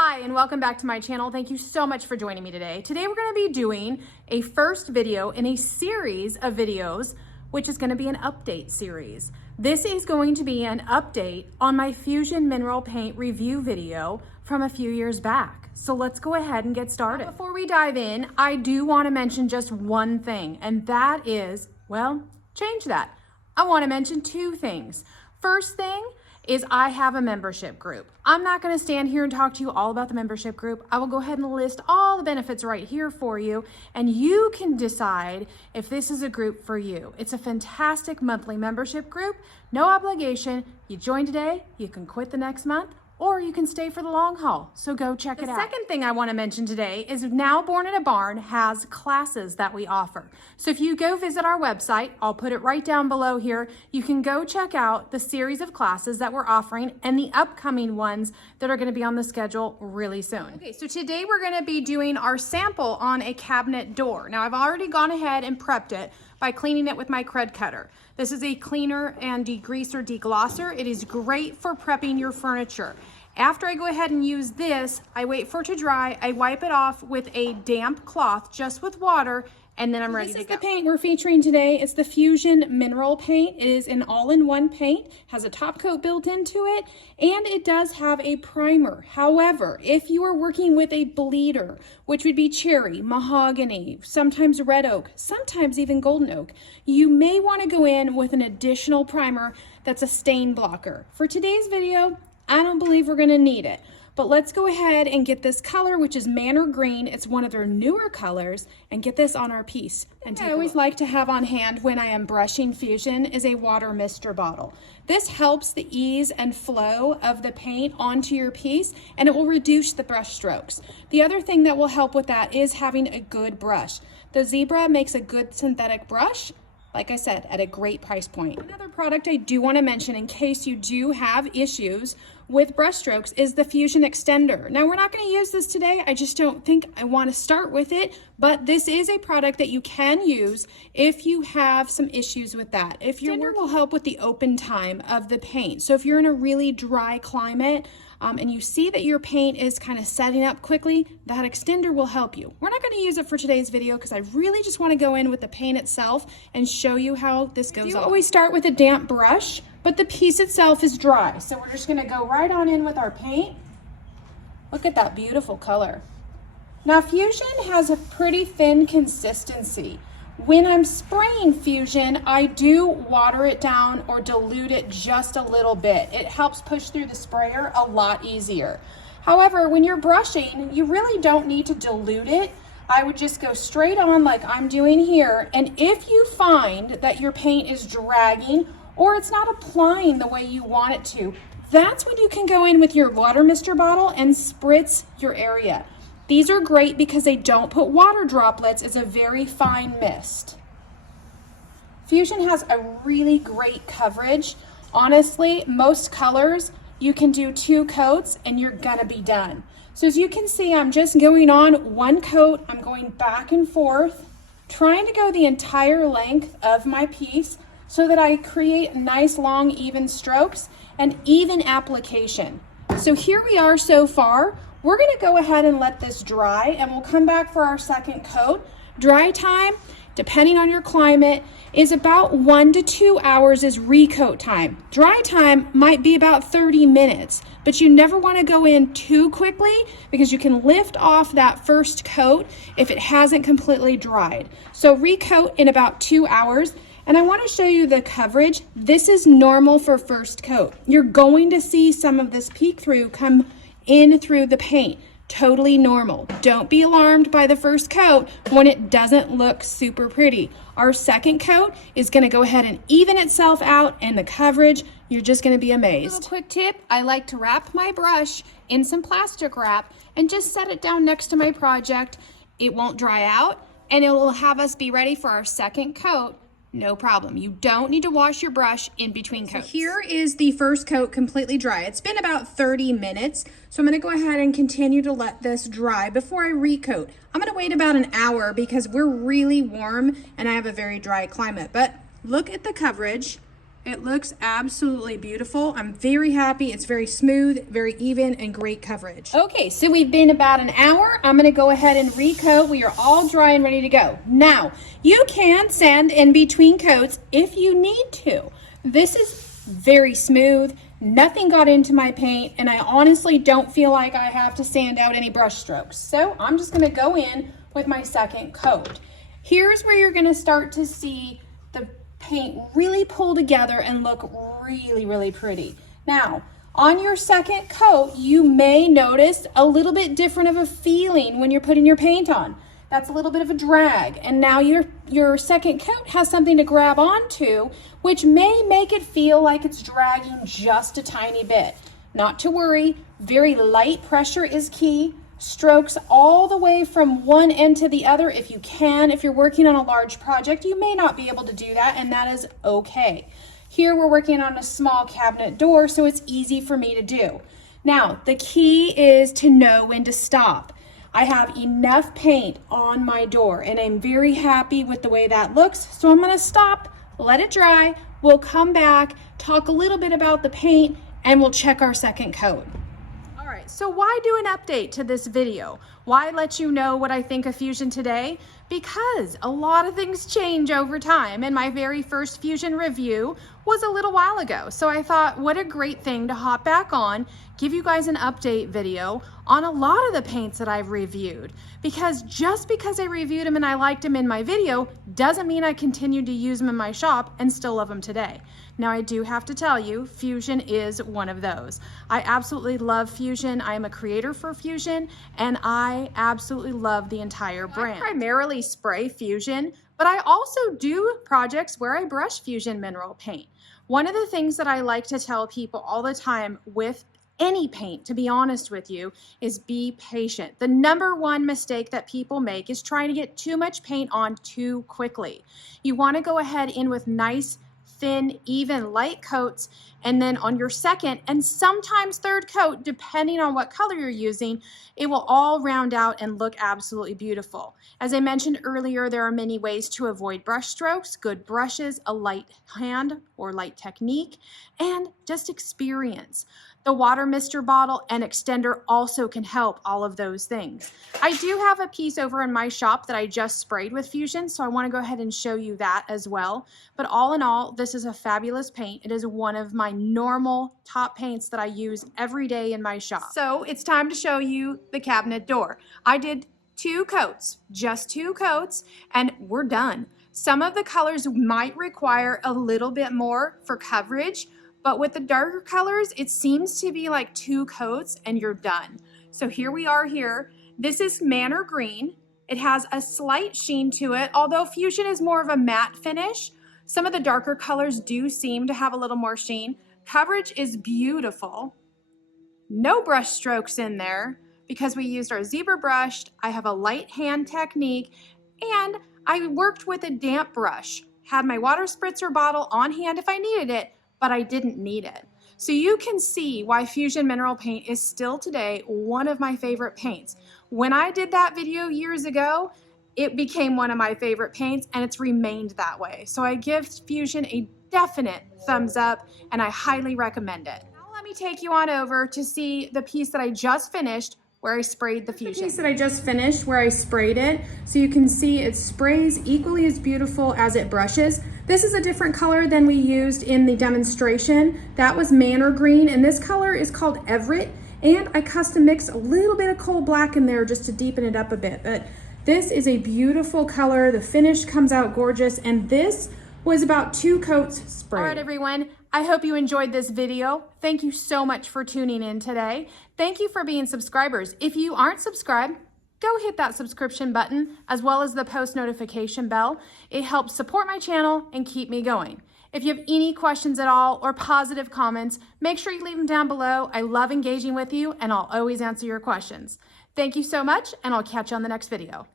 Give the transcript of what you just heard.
Hi, and welcome back to my channel. Thank you so much for joining me today. Today we're going to be doing a first video in a series of videos, which is going to be an update series. This is going to be an update on my Fusion Mineral Paint review video from a few years back. So let's go ahead and get started. Before we dive in, I do want to mention just one thing, and that is, well, change that. I want to mention two things. First thing is I have a membership group. I'm not gonna stand here and talk to you all about the membership group. I will go ahead and list all the benefits right here for you, and you can decide if this is a group for you. It's a fantastic monthly membership group, no obligation. You join today, you can quit the next month, or you can stay for the long haul. So go check it out. The second thing I want to mention today is Now Born in a Barn has classes that we offer. So if you go visit our website, I'll put it right down below here, you can go check out the series of classes that we're offering and the upcoming ones that are going to be on the schedule really soon. Okay, so today we're going to be doing our sample on a cabinet door. Now I've already gone ahead and prepped it by cleaning it with my Cred Cutter. This is a cleaner and degreaser, deglosser. It is great for prepping your furniture. After I go ahead and use this, I wait for it to dry, I wipe it off with a damp cloth, just with water, and then I'm ready to go. This is the paint we're featuring today. It's the Fusion Mineral Paint. It is an all-in-one paint, has a top coat built into it, and it does have a primer. However, if you are working with a bleeder, which would be cherry, mahogany, sometimes red oak, sometimes even golden oak, you may want to go in with an additional primer that's a stain blocker. For today's video, I don't believe we're going to need it. But let's go ahead and get this color, which is Manor Green. It's one of their newer colors, and get this on our piece. And I always like to have on hand when I am brushing Fusion is a water mister bottle. This helps the ease and flow of the paint onto your piece, and it will reduce the brush strokes. The other thing that will help with that is having a good brush. The Zebra makes a good synthetic brush, like I said, at a great price point. Another product I do want to mention in case you do have issues with brush strokes is the Fusion Extender. Now we're not going to use this today. I just don't think I want to start with it, but this is a product that you can use if you have some issues with that. If your work will help with the open time of the paint. So if you're in a really dry climate, and you see that your paint is kind of setting up quickly, that extender will help you. We're not going to use it for today's video because I really just want to go in with the paint itself and show you how this goes on. You always start with a damp brush, but the piece itself is dry. So we're just going to go right on in with our paint. Look at that beautiful color. Now Fusion has a pretty thin consistency. When I'm spraying Fusion, I do water it down or dilute it just a little bit. It helps push through the sprayer a lot easier. However, when you're brushing, you really don't need to dilute it. I would just go straight on like I'm doing here. And if you find that your paint is dragging or it's not applying the way you want it to, that's when you can go in with your water mister bottle and spritz your area. These are great because they don't put water droplets. It's a very fine mist. Fusion has a really great coverage. Honestly, most colors, you can do 2 coats and you're gonna be done. So as you can see, I'm just going on 1 coat. I'm going back and forth, trying to go the entire length of my piece so that I create nice, long, even strokes and even application. So here we are so far. We're going to go ahead and let this dry, and we'll come back for our second coat. Dry time, depending on your climate, is about 1 to 2 hours is recoat time. Dry time might be about 30 minutes, but you never want to go in too quickly because you can lift off that first coat if it hasn't completely dried. So recoat in about 2 hours. And I want to show you the coverage. This is normal for first coat. You're going to see some of this peek through come in through the paint. Totally normal. Don't be alarmed by the first coat when it doesn't look super pretty. Our second coat is going to go ahead and even itself out, and the coverage, you're just going to be amazed. A little quick tip, I like to wrap my brush in some plastic wrap and just set it down next to my project. It won't dry out, and it will have us be ready for our second coat. No problem. You don't need to wash your brush in between coats. So here is the first coat completely dry. It's been about 30 minutes. So I'm going to go ahead and continue to let this dry before I recoat. I'm going to wait about an hour because we're really warm and I have a very dry climate. But look at the coverage. It looks absolutely beautiful. I'm very happy. It's very smooth, very even, and great coverage. Okay, so we've been about an hour. I'm gonna go ahead and recoat. We are all dry and ready to go. Now, you can sand in between coats if you need to. This is very smooth. Nothing got into my paint, and I honestly don't feel like I have to sand out any brush strokes. So I'm just gonna go in with my second coat. Here's where you're gonna start to see the paint really pull together and look really, really pretty. Now, on your second coat, you may notice a little bit different of a feeling when you're putting your paint on. That's a little bit of a drag. And now your second coat has something to grab onto, which may make it feel like it's dragging just a tiny bit. Not to worry, very light pressure is key. Strokes all the way from one end to the other if you can. If you're working on a large project, you may not be able to do that, and that is okay. Here we're working on a small cabinet door, so it's easy for me to do. Now, the key is to know when to stop. I have enough paint on my door, and I'm very happy with the way that looks, so I'm gonna stop, let it dry. We'll come back, talk a little bit about the paint, and we'll check our second coat. All right, so why do an update to this video? Why let you know what I think of Fusion today? Because a lot of things change over time, and my very first Fusion review was a little while ago. So I thought, what a great thing to hop back on, give you guys an update video on a lot of the paints that I've reviewed. Because just because I reviewed them and I liked them in my video doesn't mean I continued to use them in my shop and still love them today. Now I do have to tell you, Fusion is one of those. I absolutely love Fusion. I am a creator for Fusion, and I absolutely love the entire brand. I primarily spray Fusion, but I also do projects where I brush Fusion mineral paint. One of the things that I like to tell people all the time with any paint, to be honest with you, is be patient. The number one mistake that people make is trying to get too much paint on too quickly. You want to go ahead in with nice, thin, even, light coats, and then on your second and sometimes third coat, depending on what color you're using, it will all round out and look absolutely beautiful. As I mentioned earlier, there are many ways to avoid brush strokes, good brushes, a light hand or light technique, and just experience. The water mister bottle and extender also can help all of those things. I do have a piece over in my shop that I just sprayed with Fusion, so I want to go ahead and show you that as well. But all in all, this is a fabulous paint. It is one of my normal top paints that I use every day in my shop. So it's time to show you the cabinet door. I did 2 coats, just 2 coats, and we're done. Some of the colors might require a little bit more for coverage, but with the darker colors, it seems to be like 2 coats and you're done. So here we are here. This is Manor Green. It has a slight sheen to it, although Fusion is more of a matte finish. Some of the darker colors do seem to have a little more sheen. Coverage is beautiful. No brush strokes in there because we used our zebra brush. I have a light hand technique, and I worked with a damp brush. Had my water spritzer bottle on hand if I needed it, but I didn't need it. So you can see why Fusion mineral paint is still today one of my favorite paints. When I did that video years ago, it became one of my favorite paints, and it's remained that way. So I give Fusion a definite thumbs up, and I highly recommend it. Now let me take you on over to see the piece that I just finished where I sprayed the Fusion. The piece that I just finished where I sprayed it, so you can see it sprays equally as beautiful as it brushes. This is a different color than we used in the demonstration. That was Manor Green, and this color is called Everett, and I custom mixed a little bit of coal black in there just to deepen it up a bit. But this is a beautiful color. The finish comes out gorgeous, and this was about 2 coats sprayed. All right, everyone. I hope you enjoyed this video. Thank you so much for tuning in today. Thank you for being subscribers. If you aren't subscribed, go hit that subscription button as well as the post notification bell. It helps support my channel and keep me going. If you have any questions at all or positive comments, make sure you leave them down below. I love engaging with you, and I'll always answer your questions. Thank you so much, and I'll catch you on the next video.